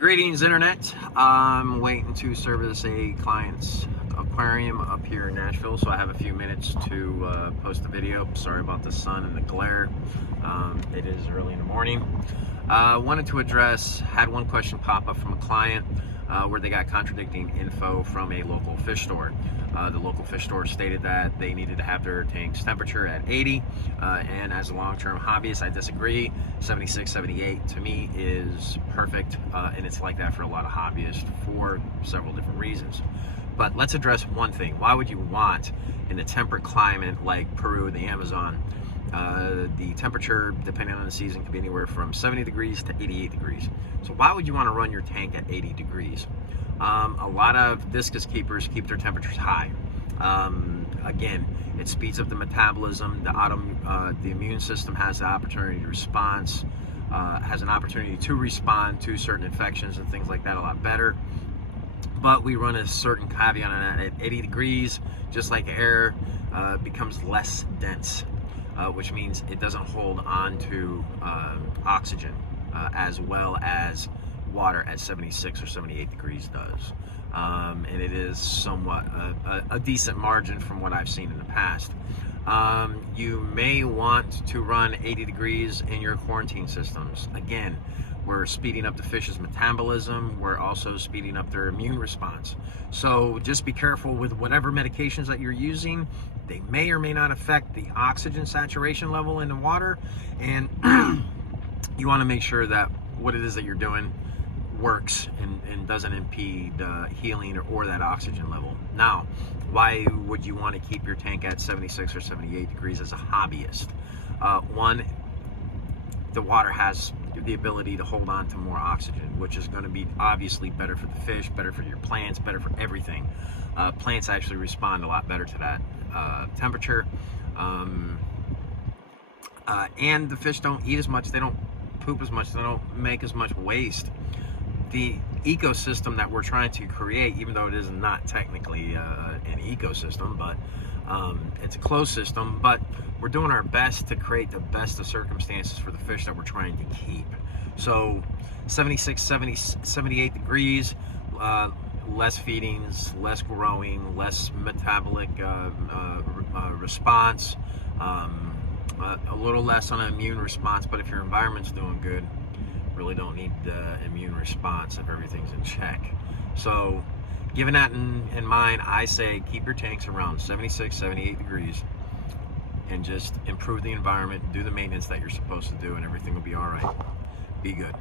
Greetings, Internet. I'm waiting to service a client's aquarium up here in Nashville, so I have a few minutes to post a video. Sorry about the sun and the glare. It is early in the morning. Wanted to had one question pop up from a client where they got contradicting info from a local fish store. The local fish store stated that they needed to have their tank's temperature at 80, and as a long-term hobbyist, I disagree. 76, 78 to me is perfect, and it's like that for a lot of hobbyists for several different reasons. But let's address one thing. Why would you want, in a temperate climate like Peru, the Amazon, the temperature, depending on the season, could be anywhere from 70 degrees to 88 degrees. So why would you want to run your tank at 80 degrees? A lot of discus keepers keep their temperatures high. Again, it speeds up the metabolism. The immune system has the opportunity to respond to certain infections and things like that a lot better. But we run a certain caveat on that. At 80 degrees, just like air, becomes less dense, which means it doesn't hold on to oxygen as well as water at 76 or 78 degrees does. And it is somewhat a decent margin from what I've seen in the past. You may want to run 80 degrees in your quarantine systems. Again, we're speeding up the fish's metabolism. We're also speeding up their immune response. So just be careful with whatever medications that you're using. They may or may not affect the oxygen saturation level in the water. And you want to make sure that what it is that you're doing works and doesn't impede healing or that oxygen level. Now, why would you want to keep your tank at 76 or 78 degrees as a hobbyist? One, the water has the ability to hold on to more oxygen, which is going to be obviously better for the fish, better for your plants, better for everything. Plants actually respond a lot better to that temperature. And the fish don't eat as much, they don't poop as much, they don't make as much waste. The ecosystem that we're trying to create, even though it is not technically an ecosystem, but it's a closed system, but we're doing our best to create the best of circumstances for the fish that we're trying to keep. So 76, 70, 78 degrees, less feedings, less growing, less metabolic response, a little less on an immune response, but if your environment's doing good, really don't need the immune response if everything's in check. So given that in mind, I say keep your tanks around 76, 78 degrees and just improve the environment, do the maintenance that you're supposed to do, and everything will be all right. Be good.